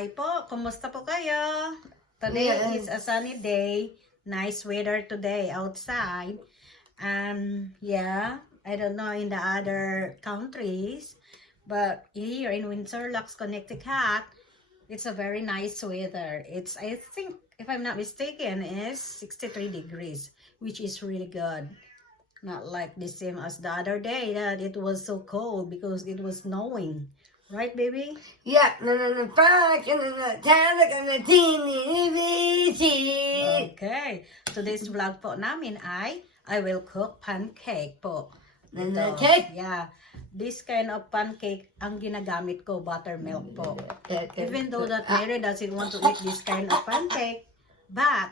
Hi po, kumusta po kayo? Today Yes. is a sunny day. Nice weather today outside. And yeah, I don't know in the other countries, but here in Windsor Locks, Connecticut, it's a very nice weather. It's, I think, if I'm not mistaken, is 63 degrees, which is really good. Not like the same as the other day that it was so cold because it was snowing. Right, baby? Yeah, na na na park and tanda ka na tini bici. Okay. Today's vlog po namin ay I will cook pancake po. Na cake. Yeah. This kind of pancake ang ginagamit ko, buttermilk po. Even though that Mary doesn't want to eat this kind of pancake, but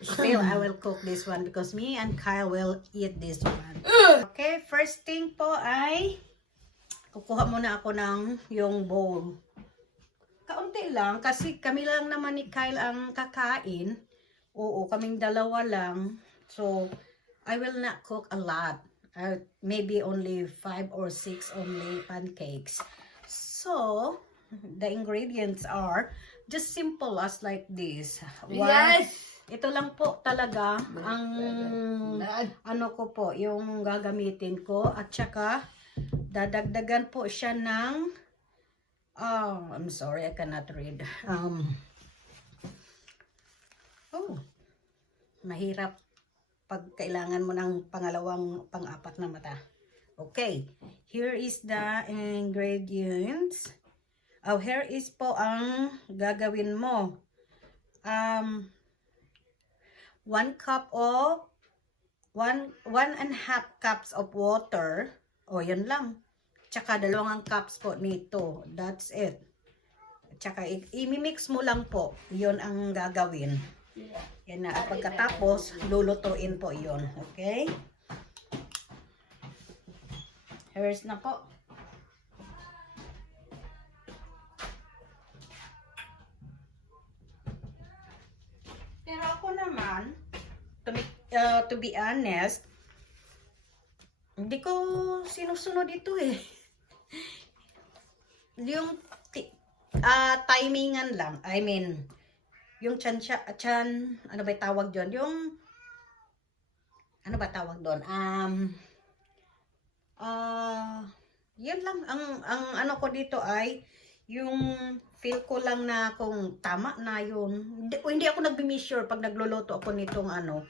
still I will cook this one because me and Kyle will eat this one. Okay, first thing po ay kukuha muna ako ng yung bowl. Kaunti lang kasi kami lang naman ni Kyle ang kakain. Oo, kaming dalawa lang. So, I will not cook a lot. Uh, maybe only five or six only pancakes. So, the ingredients are just simple as like this. One- Yes. Ito lang po talaga ang ano ko po, yung gagamitin ko at saka dadagdagan po siya ng oh, I'm sorry, I cannot read. Um, oh, mahirap pag kailangan mo ng pangalawang, pang-apat na mata. Okay, here is the ingredients. Oh, here is po ang gagawin mo. Um, one cup of one, one and a half cups of water. O, yun lang. Tsaka dalawang cups po nito. That's it. Tsaka i- imimix mo lang po. Yun ang gagawin. Yan na. At Pagkatapos, lulutuin po yun. Okay? Here's na po. Pero ako naman, to be, uh, to be honest, hindi ko sinusunod ito eh. Yung ah, timingan lang. I mean, yung chan, chan, ano ba tawag doon? Yung, ano ba tawag doon? Um, ah, yun lang. Ang, ang ano ko dito ay, yung feel ko lang na kung tama na yun. Hindi, hindi ako nagbi-measure pag nagluluto ako nitong ano,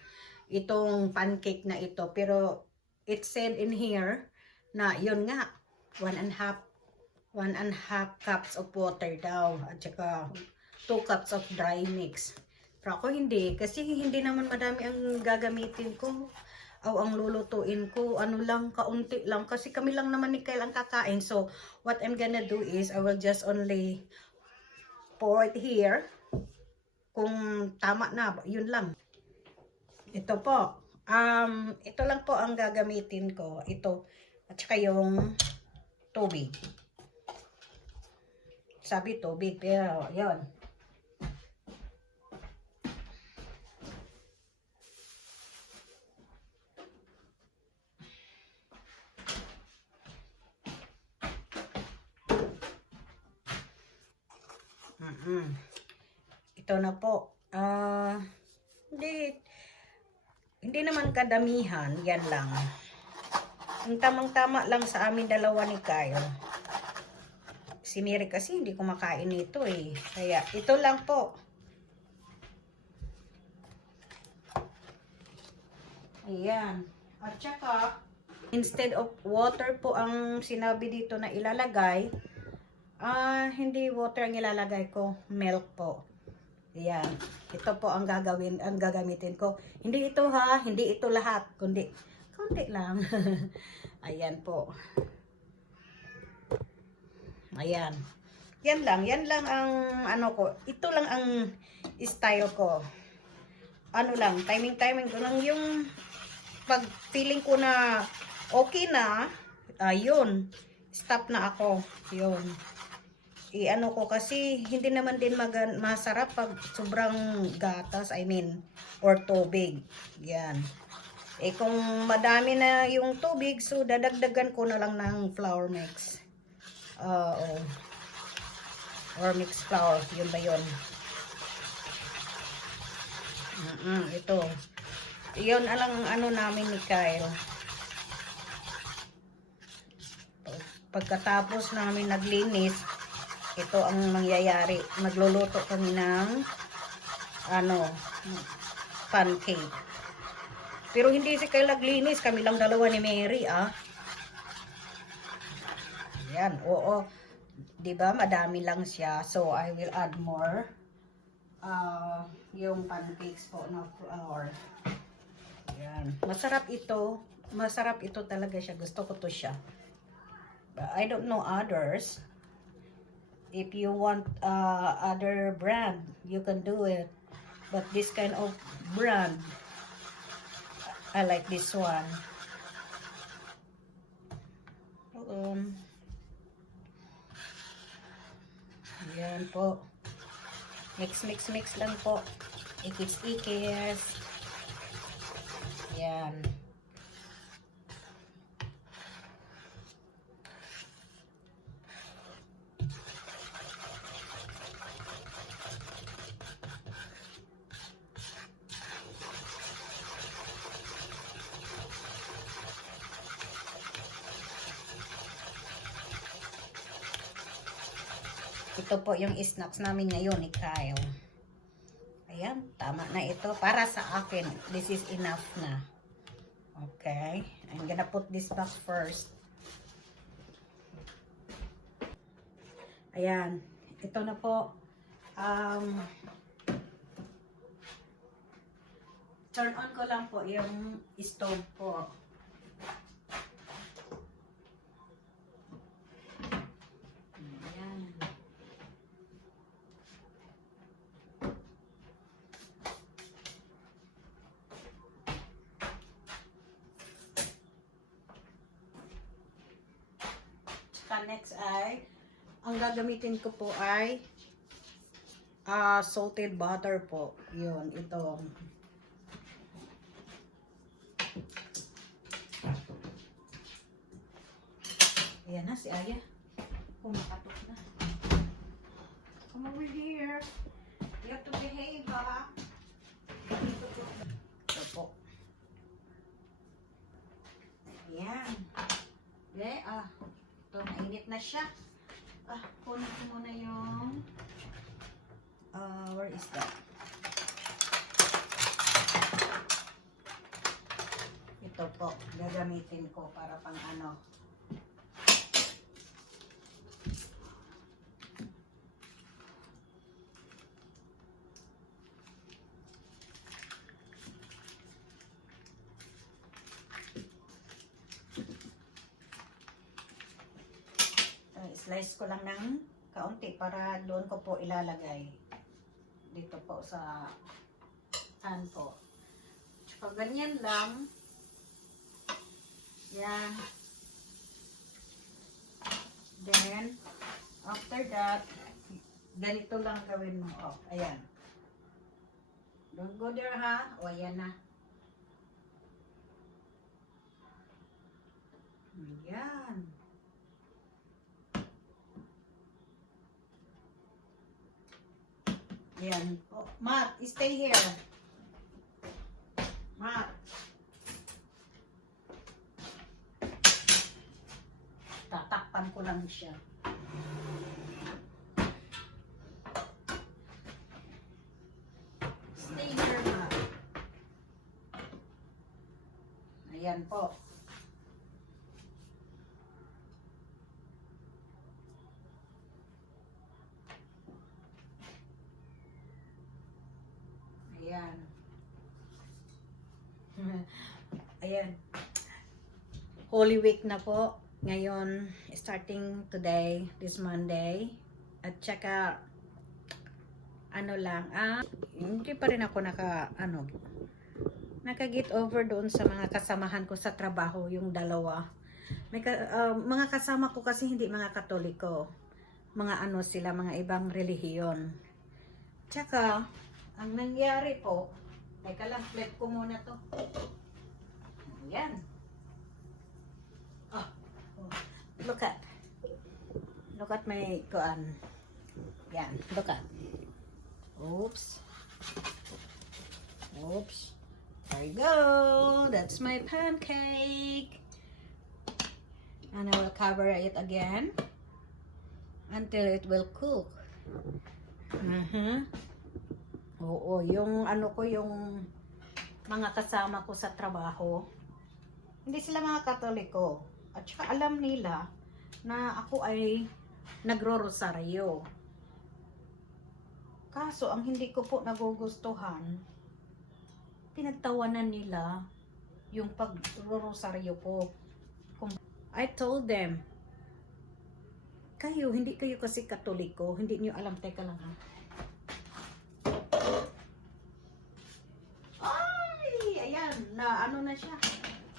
itong pancake na ito. Pero, it said in here na yun nga, one and half, one and half cups of water daw. At saka, two cups of dry mix. Pero ako hindi, kasi hindi naman madami ang gagamitin ko. O ang lulutuin ko, ano lang, kaunti lang. Kasi kami lang naman ni Kyle ang kakain. So, what I'm gonna do is, I will just only pour it here. Kung tama na, yun lang. Ito po. Um, ito lang po ang gagamitin ko. Ito. At saka yung tubig. Sabi tubig, pero yun. mm Ito na po. Ah, hindi, hindi naman kadamihan, yan lang. Ang tamang-tama lang sa amin dalawa ni Kyle. Si Mary kasi hindi kumakain nito eh. Kaya ito lang po. Ayan. At saka, instead of water po ang sinabi dito na ilalagay, ah, hindi water ang ilalagay ko, milk po. Ayan. Ito po ang gagawin, ang gagamitin ko. Hindi ito ha, hindi ito lahat, kundi konti lang. Ayan po. Ayan. Yan lang, yan lang ang ano ko. Ito lang ang style ko. Ano lang, timing-timing ko lang yung pag feeling ko na okay na, ayun, stop na ako. Yun. I-ano ko kasi hindi naman din magan masarap pag sobrang gatas, I mean, or tubig. Yan. Eh kung madami na yung tubig, so dadagdagan ko na lang ng flour mix. Oo. Or mixed flour. Yun ba yun? Mm ito. Yun alang ano namin ni Kyle. Pagkatapos namin naglinis, ito ang mangyayari. Magluluto kami ng ano, pancake. Pero hindi si Kyle naglinis, kami lang dalawa ni Mary ah. Yan, oo. 'Di ba? Madami lang siya. So I will add more. Ah, yung pancakes po na flour. Yan. Masarap ito. Masarap ito talaga siya. Gusto ko to siya. But I don't know others. If you want uh, other brand, you can do it. But this kind of brand, I like this one. Um, yan po. Mix, mix, mix lang po. Ikis, ikis. Yan. Ito po yung snacks namin ngayon ni Kyle. Ayan, tama na ito. Para sa akin, this is enough na. Okay. I'm gonna put this back first. Ayan. Ito na po. Um, turn on ko lang po yung stove po. Ayan. Tsaka next ay, ang gagamitin ko po ay ah salted butter po. Yun, ito. Ayan na si Aya. Kumakatok na. Come over here. You have to behave, ha? Ito po. Ayan. Okay, ah. Ito, mainit na siya. Ah, kunin ko muna yung... Ah, where is that? Ito po, gagamitin ko para pang ano. Uh, slice ko lang ng kaunti para doon ko po ilalagay. Dito po sa pan po. Tsaka ganyan lang. Yan. Then, after that, ganito lang gawin mo. Oh, ayan. Don't go there ha. O, ayan na. Ayan. Ayan. Oh, Matt, stay here. Matt. Tatakpan ko lang siya. Stay here, Matt. Ayan po. Ayan. Ayan. Holy Week na po. Ngayon, starting today, this Monday. At saka, ano lang, ah, hindi pa rin ako naka, ano, naka-get over doon sa mga kasamahan ko sa trabaho, yung dalawa. May ka- ah, mga kasama ko kasi hindi mga katoliko. Mga ano sila, mga ibang relihiyon. Tsaka, ang nangyari po, teka lang, flip ko muna to. Ayan. Oh, look at, look at my, kuan. Yan, look at. Oops. Oops. There you go. That's my pancake. And I will cover it again until it will cook. Mhm. Oo, yung ano ko, yung mga kasama ko sa trabaho, hindi sila mga katoliko. At saka alam nila na ako ay nagro-rosaryo. Kaso, ang hindi ko po nagugustuhan, pinagtawanan nila yung pag-rosaryo ko. I told them, kayo, hindi kayo kasi katoliko, hindi niyo alam, teka lang ha. Ay, ayan, na ano na siya,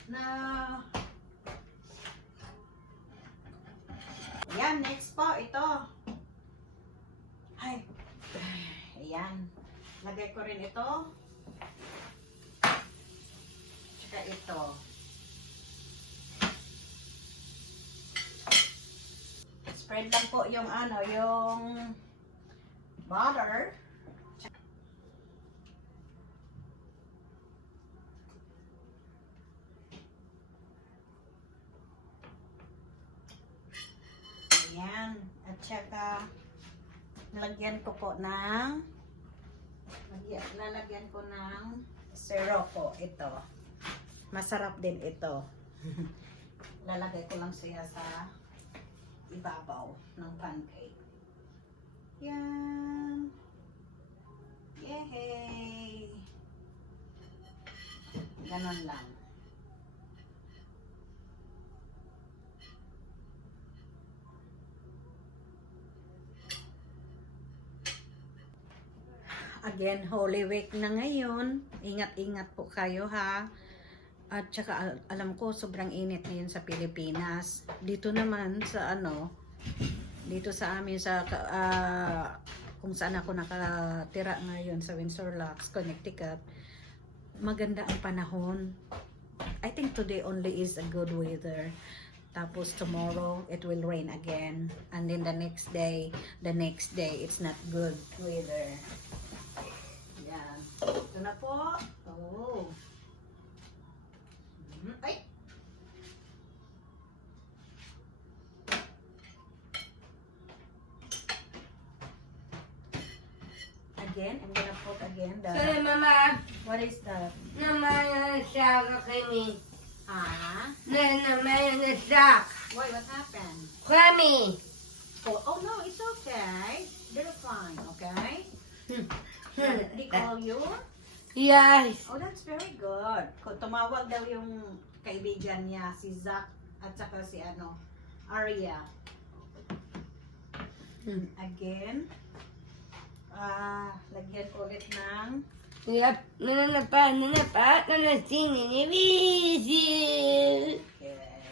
na Ayan, next po, ito. Ay, ayan. Lagay ko rin ito. Tsaka ito. Spread lang po yung ano, yung butter. Ayan. At saka, lagyan ko po ng, lagyan, lalagyan ko ng syrup po. Ito. Masarap din ito. Lalagay ko lang siya sa ibabaw ng pancake. Yan. Yay! Ganon lang. Again, Holy Week na ngayon. Ingat-ingat po kayo ha. At saka al- alam ko sobrang init ngayon sa Pilipinas. Dito naman sa ano, dito sa amin sa ah, kung saan ako nakatira ngayon sa Windsor Locks, Connecticut, maganda ang panahon. I think today only is a good weather. Tapos tomorrow it will rain again. And then the next day, the next day it's not good weather. Yan. Ito na po. Oh. Mhm. Ay! Again, I'm gonna put again the... Sorry, Mama. What is that? Naman siya kami. Ah? Na naman na siya. Why, what happened? Kami. Oh, oh no, it's okay. They're fine, okay? Did he call you? Yes. Oh, that's very good. Kung tumawag daw yung kaibigan niya, si Zach at saka si ano, Arya. Hmm. Again, ah, lagyan ko ulit ng Yep. Nananapa, nanapa, nanasini ni Bisi. okay,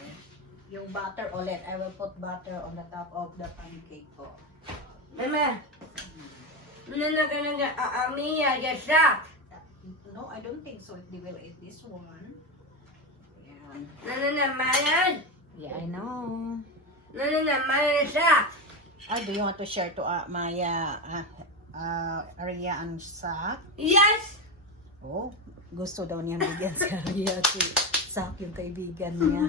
yung butter ulit. I will put butter on the top of the pancake po. Mama. Nananaga aamiya yasa. No, I don't think so. They will eat this one. Ayan. Nananamayan. Yeah, I know. Nananamayan siya. Ah, do you want to share to uh, Maya, uh, uh, Arya and Sak? Yes. Oh, gusto daw niya bigyan si Arya si Sak yung kaibigan niya.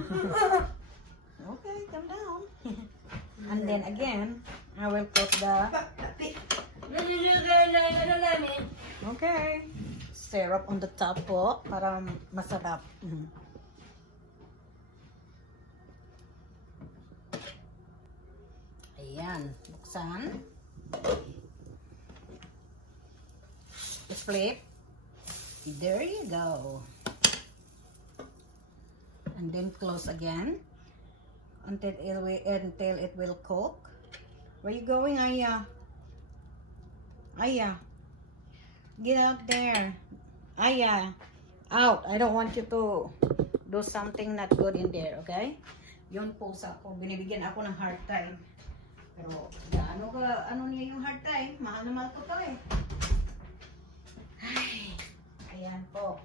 okay, calm down. and then again, I will put the, okay, syrup on the top po para masarap. Mhm. Ayan, buksan. Flip. There you go. And then close again until it will, until it will cook. Where you going, Aya? Aya, get out there. Aya, out. I don't want you to do something not good in there, okay? Yun po sa ako. Binibigyan ako ng hard time. Pero, ano ka, ano niya yung hard time? Mahal na mahal ko to eh. Ay, ayan po.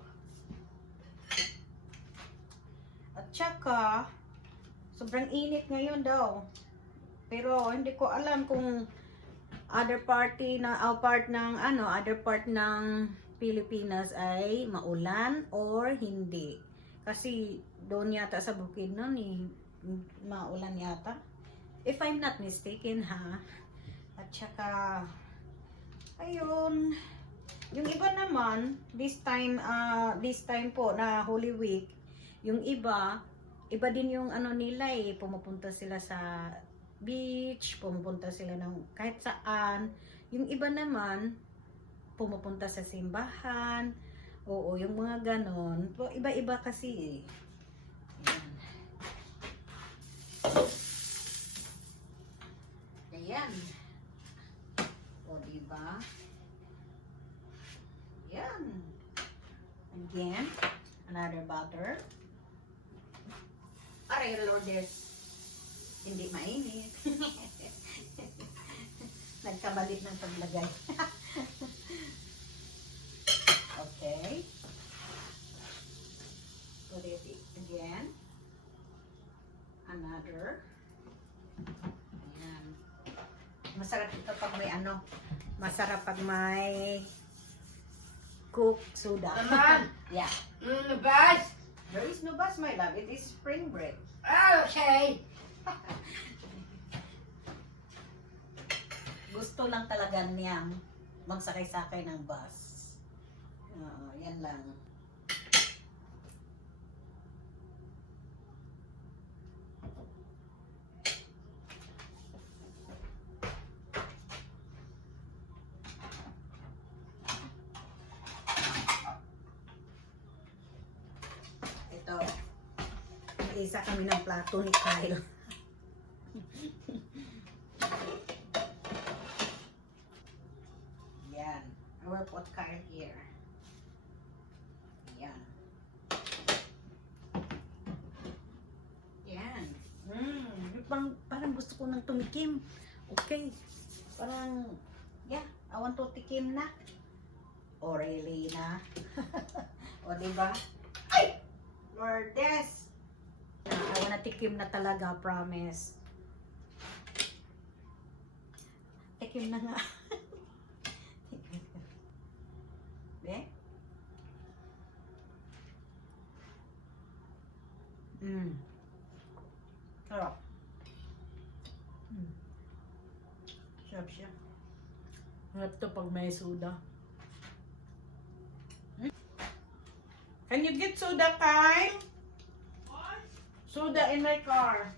At saka, sobrang init ngayon daw. Pero hindi ko alam kung other party na uh, part ng ano, other part ng Pilipinas ay maulan or hindi. Kasi doon yata sa bukid nun eh, maulan yata. If I'm not mistaken ha. At saka, ayun, yung iba naman, this time, ah this time po na Holy Week, yung iba, iba din yung ano nila eh, pumupunta sila sa beach, pumupunta sila ng kahit saan. Yung iba naman, pumupunta sa simbahan. Oo, yung mga ganon. Iba-iba kasi eh. Ayan. O, diba? Ayan. Again, another butter. Aray, Lourdes. Hindi mainit. Nagkabalit ng paglagay. okay. Put it again. Another. Ayan. Masarap ito pag may ano. Masarap pag may cook soda. Naman. yeah. Mm, bus. There is no bus, my love. It is spring break. Okay. Gusto lang talaga niyang magsakay-sakay ng bus. Oo, yan lang. Ito, isa kami ng plato ni Kyle. Yan. I will put Kyle here. Yan. Yan. Mm, parang, parang gusto ko nang tumikim. Okay. Parang, yeah, I want to tikim na. O really na. o diba? Ay! Lourdes! Ah, I wanna tikim na talaga, promise. Tikim na nga. Be? Mm. Sarap. Mm. Sarap siya. Harap to pag may soda. Can you get soda, Kyle? Soda in my car.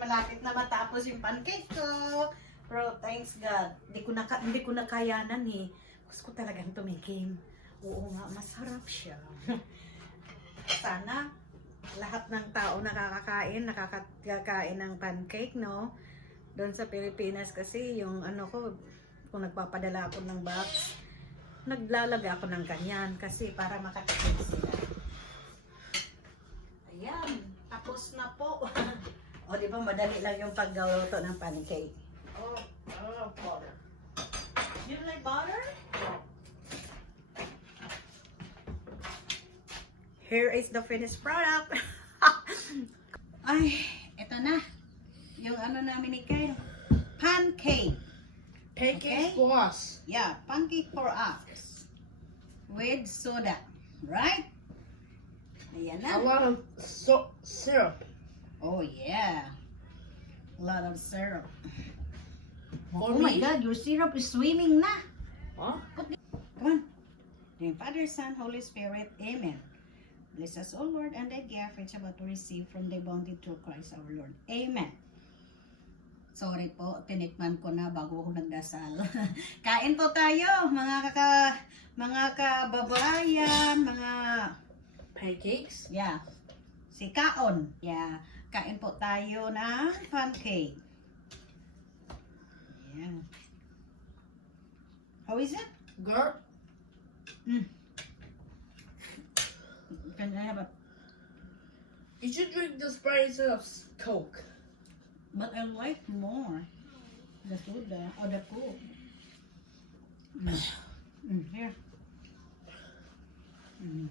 Malapit na matapos yung pancake ko. Pero thanks God, hindi ko na, hindi ko na kayanan eh. Gusto ko talagang tumikim. Oo nga, masarap siya. Sana lahat ng tao nakakakain, nakakakain ng pancake, no? Doon sa Pilipinas kasi yung ano ko, kung nagpapadala ako ng box, naglalaga ako ng ganyan kasi para makatikim sila. Ayan, tapos na po. o di ba madali lang yung pagluluto ng pancake. Oh, oh, butter. You like butter? Here is the finished product. Ay, eto na. Yung ano namin ni Kyle. Pancake. Pancakes Okay. for us. Yeah, pancake for us. With soda. Right? Ayan na. A lot of so syrup. Oh yeah. A lot of syrup. For oh my me? god, your syrup is swimming na. Huh? Come on. In Father, Son, Holy Spirit. Amen. Bless us, O Lord, and the gift which about to receive from the bounty through Christ our Lord. Amen. Sorry po, tinikman ko na bago ako nagdasal. Kain po tayo, mga kaka, mga kababayan, mga Pancakes? Yeah. Si Kaon. Yeah. Kain po tayo ng pancake. Yeah. How is it? Girl? Can I have a... You should drink the instead of Coke. But I like more. The soda or the coke. Mm. Mm, here. Mm.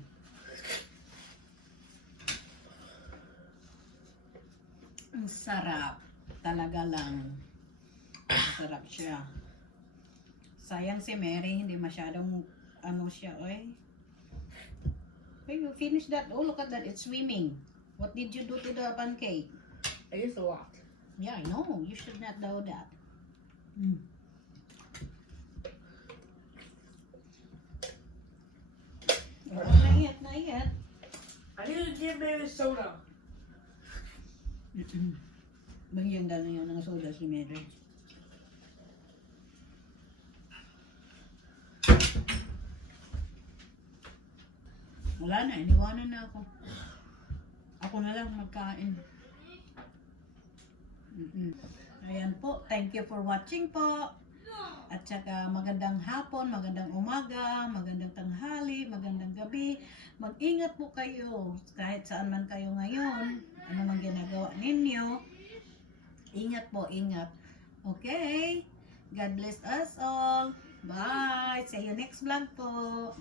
Ang sarap. Talaga lang. Sarap siya. Sayang si Mary, hindi masyadong ano siya, oy. Hey, you finish that. Oh, look at that. It's swimming. What did you do to the pancake? I used to walk. Yeah, I know. You should not do that. Mm. Oh, not yet, not yet. I need to give Mary soda. Bigyan na niya ng soda si Mary. Wala na, iniwanan na ako. Ako na lang magkain. Mm-mm. Ayan po, thank you for watching po. At saka magandang hapon, magandang umaga, magandang tanghali, magandang gabi. Mag-ingat po kayo kahit saan man kayo ngayon ano mang ginagawa ninyo. Ingat po, ingat. Okay? God bless us all. Bye! See you next vlog po.